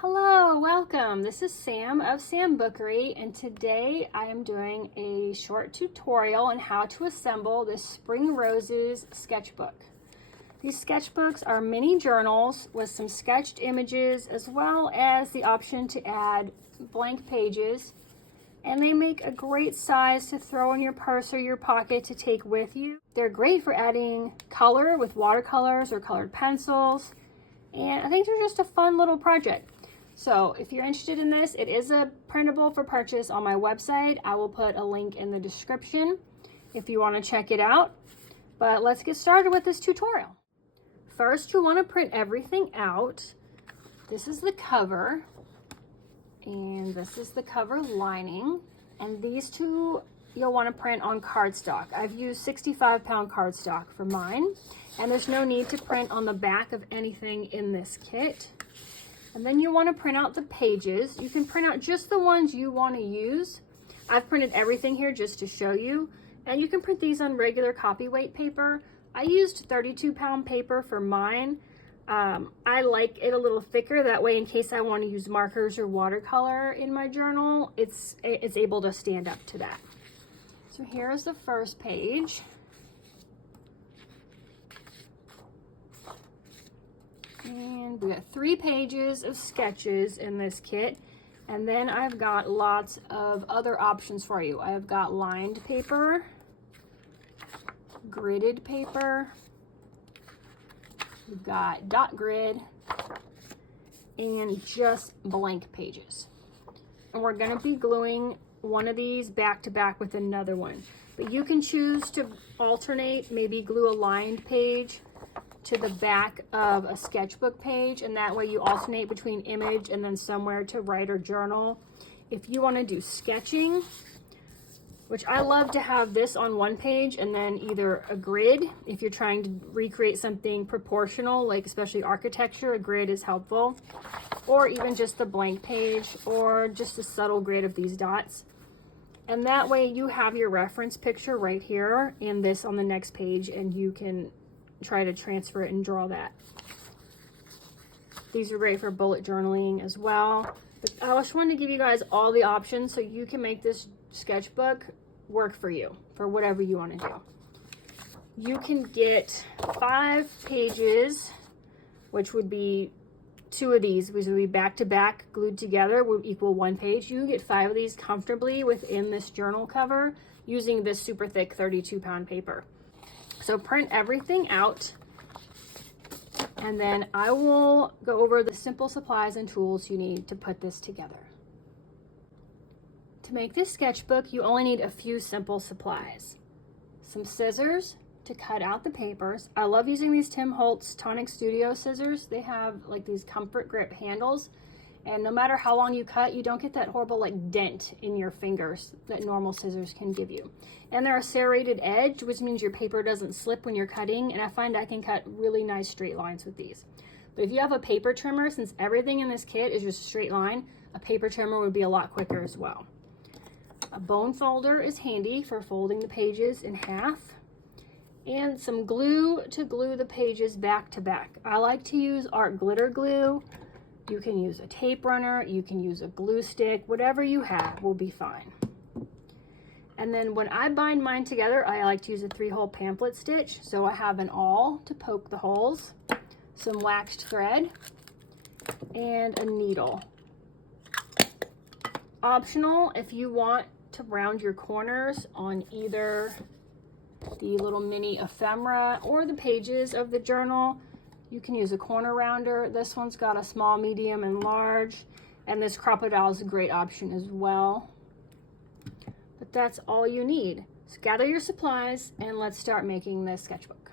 Hello, welcome. This is Sam of Sambookery, and today I am doing a short tutorial on how to assemble this Spring Roses sketchbook. These sketchbooks are mini journals with some sketched images as well as the option to add blank pages, and they make a great size to throw in your purse or your pocket to take with you. They're great for adding color with watercolors or colored pencils, and I think they're just a fun little project. So if you're interested in this, it is a printable for purchase on my website. I will put a link in the description if you want to check it out. But let's get started with this tutorial. First, you want to print everything out. This is the cover, and this is the cover lining. And these two you'll want to print on cardstock. I've used 65-pound cardstock for mine, and there's no need to print on the back of anything in this kit. And then you want to print out the pages. You can print out just the ones you want to use. I've printed everything here just to show you. And you can print these on regular copy weight paper. I used 32-pound paper for mine. I like it a little thicker. That way, in case I want to use markers or watercolor in my journal, it's able to stand up to that. So here's the first page. And we got 3 pages of sketches in this kit. And then I've got lots of other options for you. I've got lined paper, gridded paper, we've got dot grid, and just blank pages. And we're going to be gluing one of these back to back with another one. But you can choose to alternate, maybe glue a lined page to the back of a sketchbook page, and that way you alternate between image and then somewhere to write or journal. If you want to do sketching, which I love to have this on one page and then either a grid if you're trying to recreate something proportional, like especially architecture, a grid is helpful, or even just the blank page or just a subtle grid of these dots. And that way you have your reference picture right here and this on the next page, and you can try to transfer it and draw that. These are great for bullet journaling as well. But I just wanted to give you guys all the options so you can make this sketchbook work for you, for whatever you want to do. You can get 5 pages, which would be 2 of these, which would be back to back glued together, would equal 1 page. You can get 5 of these comfortably within this journal cover using this super thick 32-pound paper. So print everything out, and then I will go over the simple supplies and tools you need to put this together. To make this sketchbook, you only need a few simple supplies. Some scissors to cut out the papers. I love using these Tim Holtz Tonic Studio scissors. They have like these comfort grip handles, and no matter how long you cut, you don't get that horrible like dent in your fingers that normal scissors can give you. And they're a serrated edge, which means your paper doesn't slip when you're cutting, and I find I can cut really nice straight lines with these. But if you have a paper trimmer, since everything in this kit is just a straight line, a paper trimmer would be a lot quicker as well. A bone folder is handy for folding the pages in half, and some glue to glue the pages back to back. I like to use art glitter glue. You can use a tape runner, you can use a glue stick, whatever you have will be fine. And then when I bind mine together, I like to use a 3-hole pamphlet stitch. So I have an awl to poke the holes, some waxed thread, and a needle. Optional if you want to round your corners on either the little mini ephemera or the pages of the journal, you can use a corner rounder. This one's got a small, medium, and large, and this crocodile is a great option as well. But that's all you need. So gather your supplies and let's start making this sketchbook.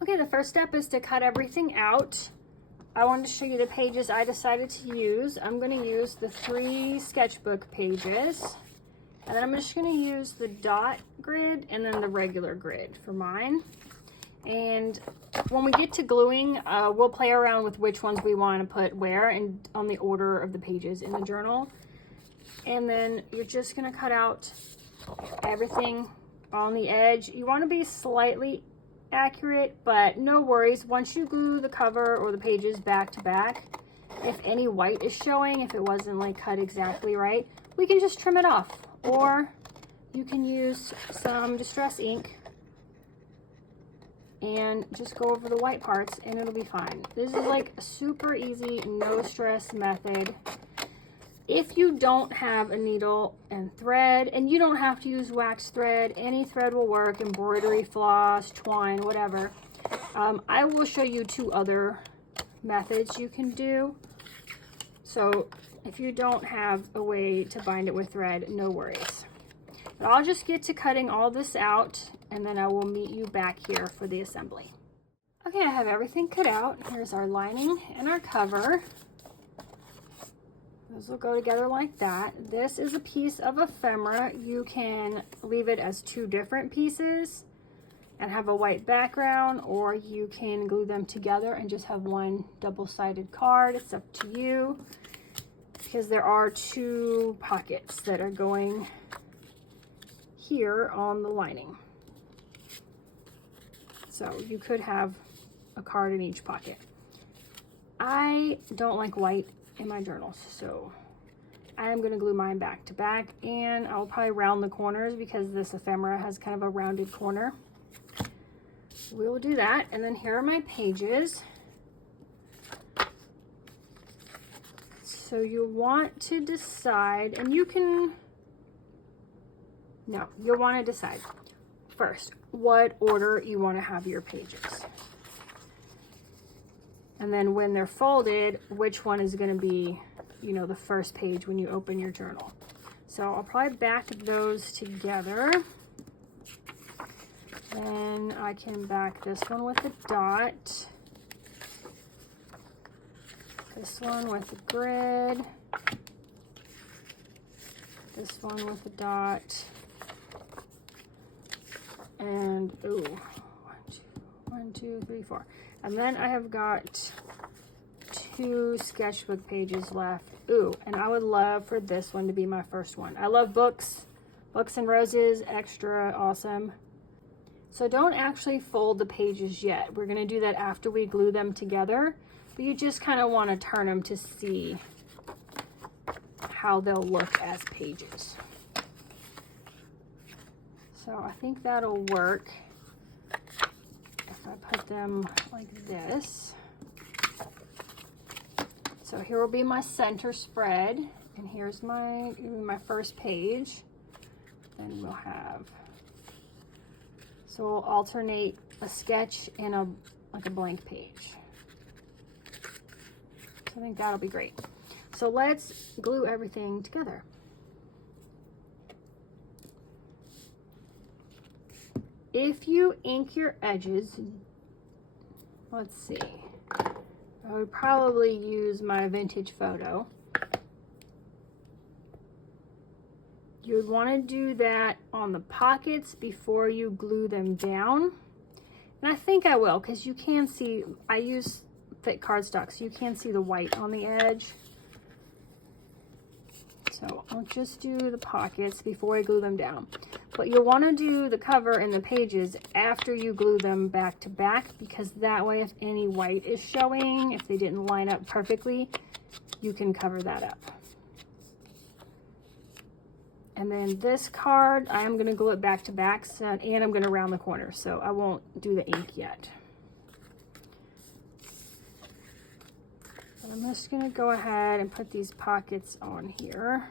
Okay, the first step is to cut everything out. I wanted to show you the pages I decided to use. I'm going to use the 3 sketchbook pages, and then I'm just going to use the dot grid and then the regular grid for mine. And when we get to gluing, we'll play around with which ones we want to put where and on the order of the pages in the journal. And then you're just going to cut out everything on the edge. You want to be slightly accurate, but no worries. Once you glue the cover or the pages back to back, if any white is showing, if it wasn't like cut exactly right, we can just trim it off. Or you can use some distress ink and just go over the white parts and it'll be fine. This is like a super easy, no stress method. If you don't have a needle and thread, and you don't have to use wax thread, any thread will work, embroidery, floss, twine, whatever. I will show you 2 other methods you can do. So if you don't have a way to bind it with thread, no worries. But I'll just get to cutting all this out and then I will meet you back here for the assembly. Okay, I have everything cut out. Here's our lining and our cover. Those will go together like that. This is a piece of ephemera. You can leave it as 2 different pieces and have a white background, or you can glue them together and just have one double-sided card. It's up to you, because there are 2 pockets that are going here on the lining. So you could have a card in each pocket. I don't like white in my journals, so I'm going to glue mine back to back, and I'll probably round the corners because this ephemera has kind of a rounded corner. We will do that, and then here are my pages. So you want to decide, and you'll want to decide first what order you want to have your pages. And then when they're folded, which one is going to be, you know, the first page when you open your journal. So I'll probably back those together. Then I can back this one with a dot. This one with a grid. This one with a dot. And, ooh, 1, 2, 3, 4. And then I have got 2 sketchbook pages left. Ooh, and I would love for this one to be my first one. I love books. Books and Roses, extra awesome. So don't actually fold the pages yet. We're gonna do that after we glue them together, but you just kind of want to turn them to see how they'll look as pages. So I think that'll work if I put them like this. So here will be my center spread, and here's my first page. Then we'll have, so we'll alternate a sketch and like a blank page. So I think that'll be great. So let's glue everything together. If you ink your edges, let's see, I would probably use my vintage photo. You would want to do that on the pockets before you glue them down. And I think I will, because you can see, I use thick cardstock, so you can see the white on the edge. So I'll just do the pockets before I glue them down. But you'll want to do the cover and the pages after you glue them back to back, because that way if any white is showing, if they didn't line up perfectly, you can cover that up. And then this card, I am going to glue it back to back, so, and I'm going to round the corners, so I won't do the ink yet. But I'm just going to go ahead and put these pockets on here.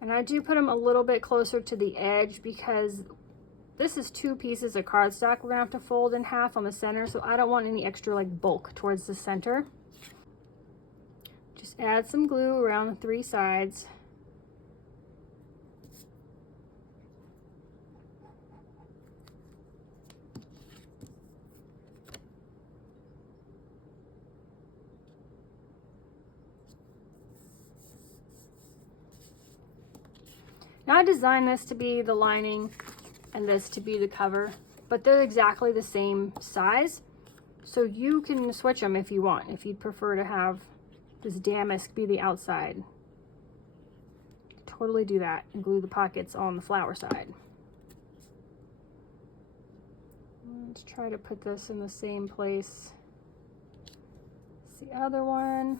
And I do put them a little bit closer to the edge because this is 2 pieces of cardstock we're going to have to fold in half on the center, so I don't want any extra like bulk towards the center. Just add some glue around the 3 sides. Now I designed this to be the lining and this to be the cover, but they're exactly the same size. So you can switch them if you want, if you'd prefer to have this damask be the outside. Totally do that and glue the pockets on the flower side. Let's try to put this in the same place That's the other one.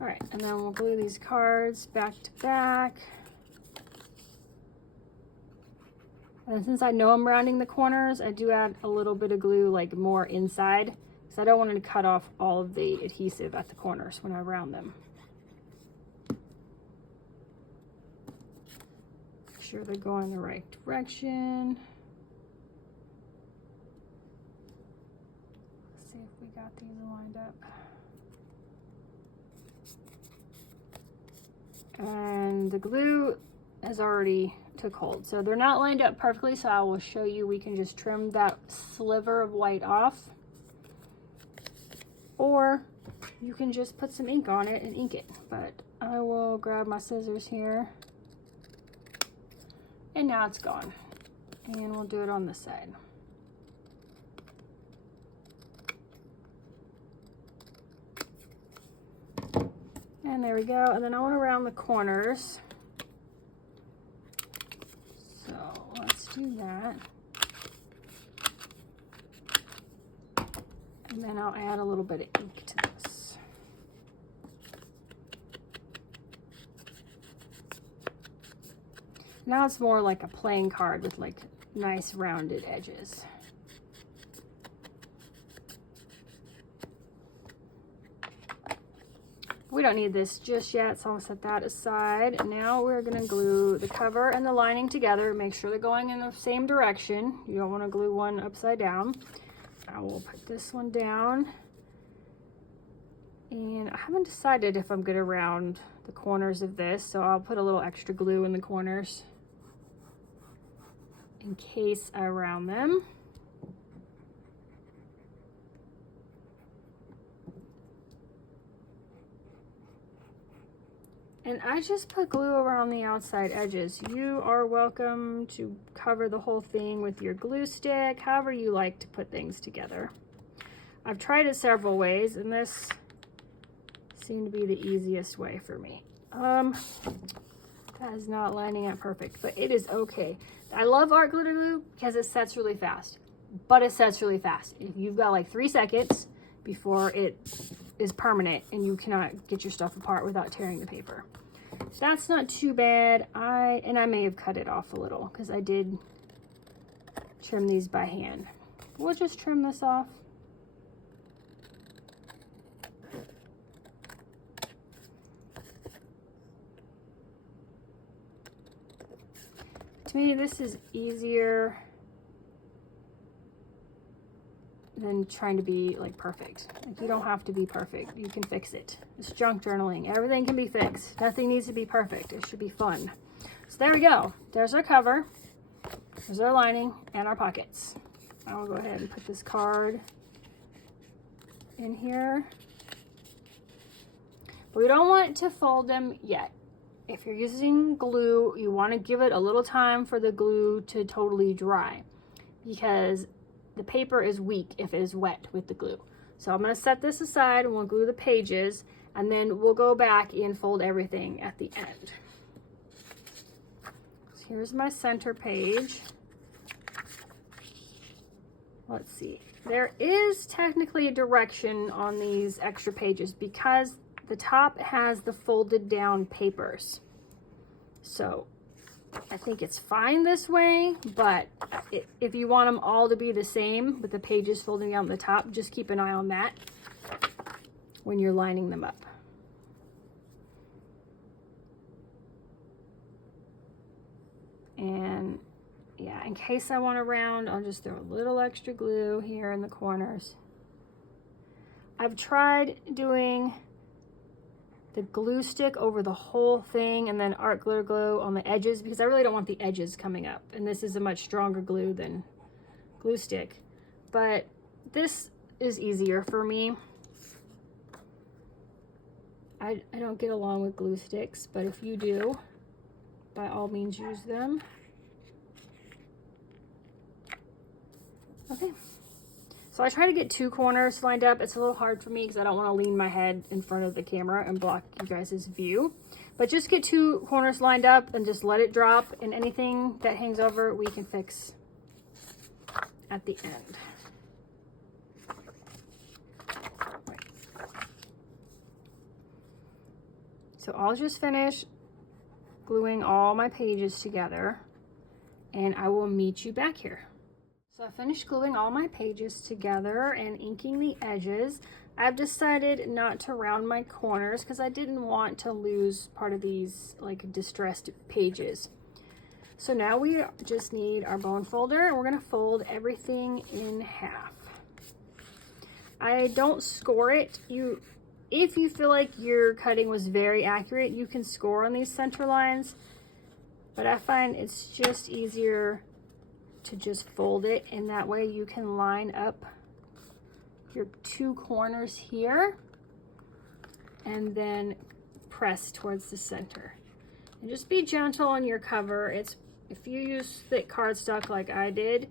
All right, and then we'll glue these cards back to back. And since I know I'm rounding the corners, I do add a little bit of glue, like more inside, because I don't want to cut off all of the adhesive at the corners when I round them. Make sure they're going the right direction. Let's see if we got these lined up. And the glue has already took hold, so they're not lined up perfectly, so I will show you. We can just trim that sliver of white off, or you can just put some ink on it and ink it. But I will grab my scissors here, and now it's gone, and we'll do it on this side. And there we go. And then I want to round the corners. So let's do that. And then I'll add a little bit of ink to this. Now it's more like a playing card with like nice rounded edges. We don't need this just yet, so I'll set that aside. Now we're gonna glue the cover and the lining together. Make sure they're going in the same direction. You don't wanna glue one upside down. I will put this one down. And I haven't decided if I'm gonna round the corners of this, so I'll put a little extra glue in the corners in case I round them. And I just put glue around the outside edges. You are welcome to cover the whole thing with your glue stick, however you like to put things together. I've tried it several ways, and this seemed to be the easiest way for me. That is not lining up perfect, but it is okay. I love art glitter glue because it sets really fast, but it sets really fast. If you've got like 3 seconds before it is permanent and you cannot get your stuff apart without tearing the paper. That's not too bad. I may have cut it off a little because I did trim these by hand. We'll just trim this off. To me, this is easier than trying to be like perfect. Like, you don't have to be perfect. You can fix it. It's junk journaling. Everything can be fixed. Nothing needs to be perfect. It should be fun. So there we go. There's our cover. There's our lining and our pockets. I'll go ahead and put this card in here. But we don't want to fold them yet. If you're using glue, you want to give it a little time for the glue to totally dry, because the paper is weak if it is wet with the glue. So I'm going to set this aside and we'll glue the pages, and then we'll go back and fold everything at the end. So here's my center page. Let's see. There is technically a direction on these extra pages because the top has the folded down papers. So I think it's fine this way, but if you want them all to be the same with the pages folding out on the top, just keep an eye on that when you're lining them up. And yeah, in case I want to round, I'll just throw a little extra glue here in the corners. I've tried doing the glue stick over the whole thing and then art glitter glue on the edges, because I really don't want the edges coming up, and this is a much stronger glue than glue stick, but this is easier for me. I don't get along with glue sticks, but if you do, by all means use them. Okay. So I try to get 2 corners lined up. It's a little hard for me because I don't want to lean my head in front of the camera and block you guys' view. But just get 2 corners lined up and just let it drop, and anything that hangs over we can fix at the end. So I'll just finish gluing all my pages together and I will meet you back here. So I finished gluing all my pages together and inking the edges. I've decided not to round my corners because I didn't want to lose part of these like distressed pages. So now we just need our bone folder and we're going to fold everything in half. I don't score it. If you feel like your cutting was very accurate, you can score on these center lines, but I find it's just easier to just fold it, and that way you can line up your two corners here and then press towards the center. And just be gentle on your cover. If you use thick cardstock like I did,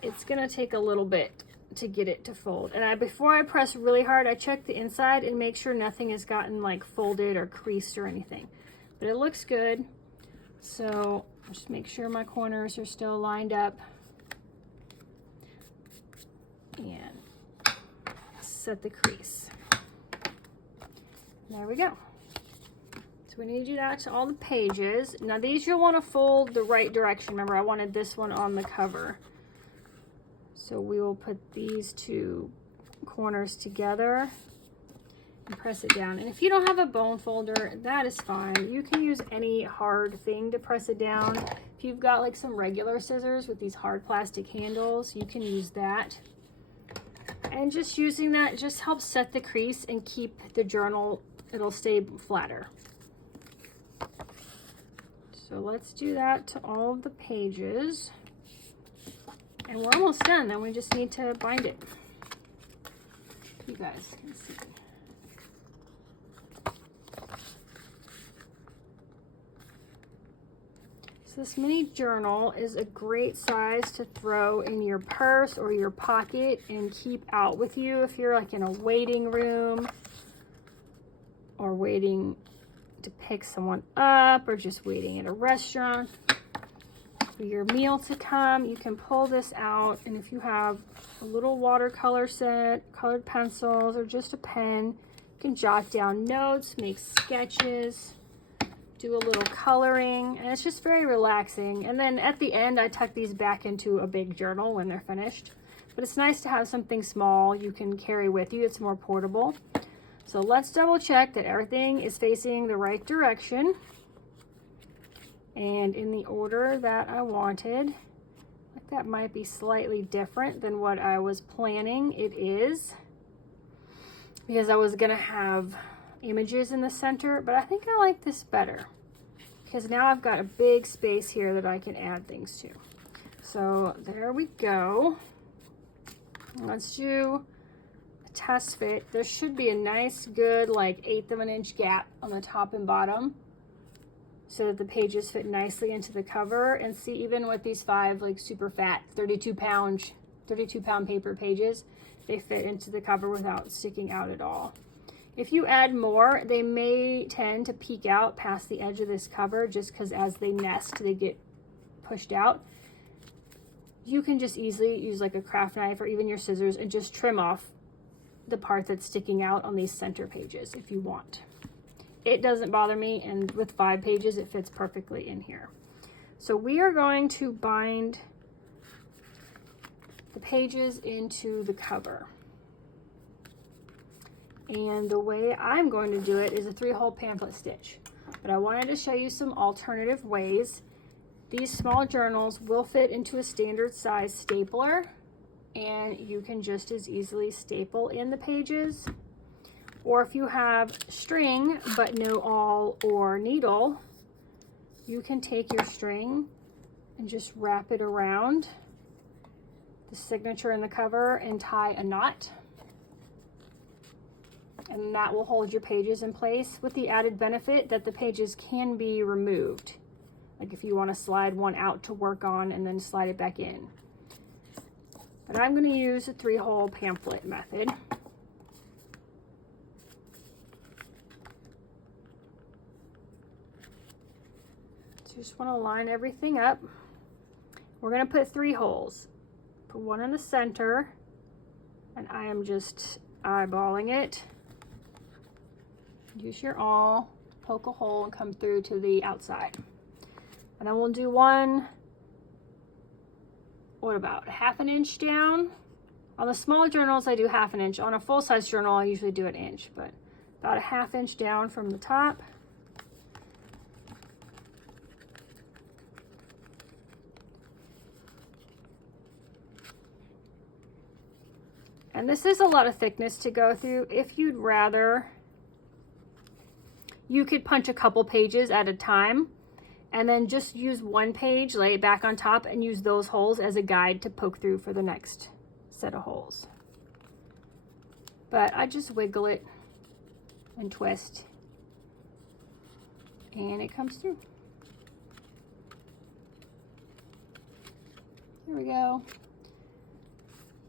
it's gonna take a little bit to get it to fold. And before I press really hard, I check the inside and make sure nothing has gotten like folded or creased or anything. But it looks good. So just make sure my corners are still lined up. And set the crease. There we go. So we need to do that to all the pages. Now these you'll want to fold the right direction. Remember, I wanted this one on the cover. So we will put these two corners together and press it down. And if you don't have a bone folder, that is fine. You can use any hard thing to press it down. If you've got like some regular scissors with these hard plastic handles, you can use that. And just using that just helps set the crease and keep the journal, it'll stay flatter. So let's do that to all of the pages. And we're almost done, then we just need to bind it. You guys can see. So this mini journal is a great size to throw in your purse or your pocket and keep out with you if you're like in a waiting room or waiting to pick someone up or just waiting at a restaurant for your meal to come. You can pull this out, and if you have a little watercolor set, colored pencils, or just a pen, you can jot down notes, make sketches, do a little coloring, and it's just very relaxing. And then at the end, I tuck these back into a big journal when they're finished. But it's nice to have something small you can carry with you. It's more portable. So let's double check that everything is facing the right direction and in the order that I wanted. Like that might be slightly different than what I was planning. It is, because I was gonna have images in the center, but I think I like this better because now I've got a big space here that I can add things to. So there we go. Let's do a test fit. There should be a nice good like 1/8 of an inch gap on the top and bottom so that the pages fit nicely into the cover. And see, even with these 5 like super fat 32 pound paper pages, they fit into the cover without sticking out at all. If you add more, they may tend to peek out past the edge of this cover just because as they nest, they get pushed out. You can just easily use like a craft knife or even your scissors and just trim off the part that's sticking out on these center pages if you want. It doesn't bother me, and with 5 pages, it fits perfectly in here. So we are going to bind the pages into the cover. And the way I'm going to do it is a 3-hole pamphlet stitch. But I wanted to show you some alternative ways. These small journals will fit into a standard size stapler, and you can just as easily staple in the pages. Or if you have string but no awl or needle, you can take your string and just wrap it around the signature in the cover and tie a knot. And that will hold your pages in place, with the added benefit that the pages can be removed. Like if you want to slide one out to work on and then slide it back in. But I'm going to use a 3-hole pamphlet method. So just want to line everything up. We're going to put 3 holes. Put one in the center, and I am just eyeballing it. Use your awl poke a hole and come through to the outside. And then we'll do one, what about, 1/2 inch down? On the smaller journals, I do 1/2 inch. On a full-size journal, I usually do 1 inch, but about 1/2 inch down from the top. And this is a lot of thickness to go through. If you'd rather, you could punch a couple pages at a time and then just use one page, lay it back on top, and use those holes as a guide to poke through for the next set of holes. But I just wiggle it and twist, and it comes through. Here we go.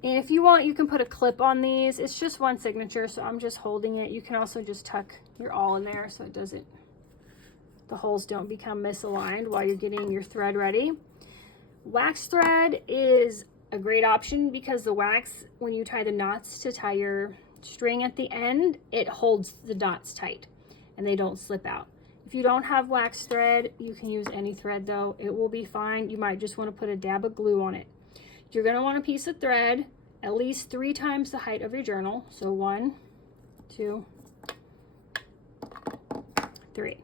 And if you want, you can put a clip on these. It's just one signature, so I'm just holding it. You can also just tuck your awl in there so it doesn't, the holes don't become misaligned while you're getting your thread ready. Wax thread is a great option because the wax, when you tie the knots to tie your string at the end, it holds the knots tight and they don't slip out. If you don't have wax thread, you can use any thread though. It will be fine. You might just want to put a dab of glue on it. You're going to want a piece of thread at least 3 times the height of your journal. So 1, 2, 3.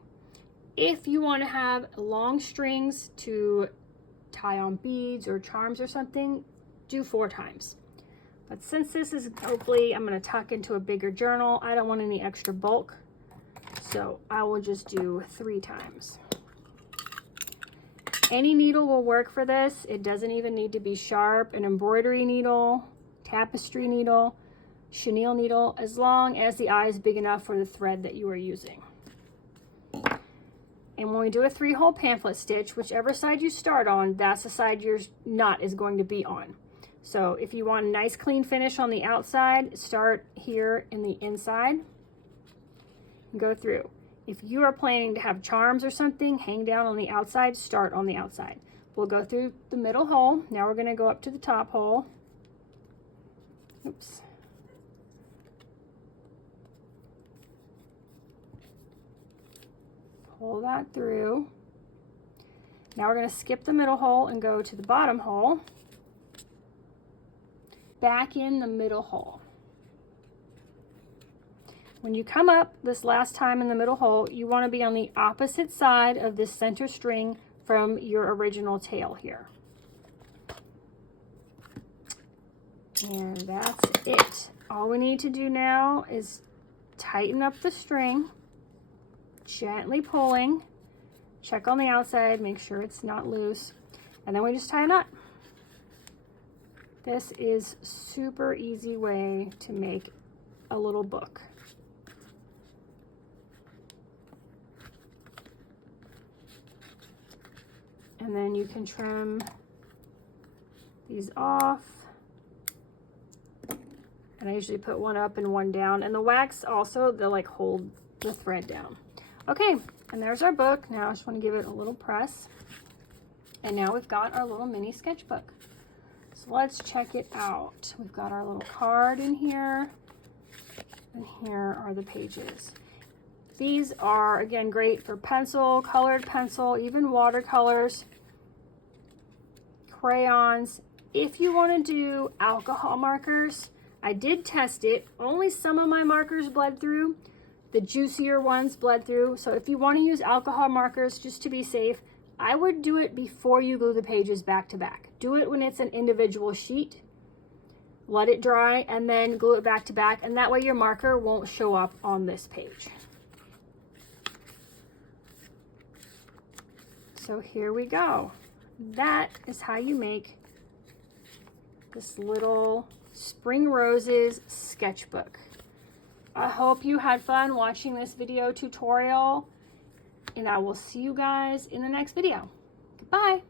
If you want to have long strings to tie on beads or charms or something, do 4 times. But since this is, hopefully I'm going to tuck into a bigger journal, I don't want any extra bulk, so I will just do 3 times. Any needle will work for this. It doesn't even need to be sharp. An embroidery needle, tapestry needle, chenille needle, as long as the eye is big enough for the thread that you are using. And when we do a 3-hole pamphlet stitch, whichever side you start on, that's the side your knot is going to be on. So if you want a nice clean finish on the outside, start here in the inside and go through. If you are planning to have charms or something, hang down on the outside, start on the outside. We'll go through the middle hole. Now we're going to go up to the top hole. Oops. Pull that through. Now we're going to skip the middle hole and go to the bottom hole. Back in the middle hole. When you come up this last time in the middle hole, you want to be on the opposite side of this center string from your original tail here. And that's it. All we need to do now is tighten up the string, gently pulling, check on the outside, make sure it's not loose, and then we just tie a knot. This is super easy way to make a little book. And then you can trim these off. And I usually put one up and one down. And the wax also, they'll like hold the thread down. Okay, and there's our book. Now I just want to give it a little press. And now we've got our little mini sketchbook. So let's check it out. We've got our little card in here. And here are the pages. These are, again, great for pencil, colored pencil, even watercolors, crayons. If you want to do alcohol markers, I did test it. Only some of my markers bled through. The juicier ones bled through. So if you want to use alcohol markers, just to be safe, I would do it before you glue the pages back to back. Do it when it's an individual sheet. Let it dry and then glue it back to back. And that way your marker won't show up on this page. So here we go. That is how you make this little Spring Roses sketchbook. I hope you had fun watching this video tutorial, and I will see you guys in the next video. Goodbye.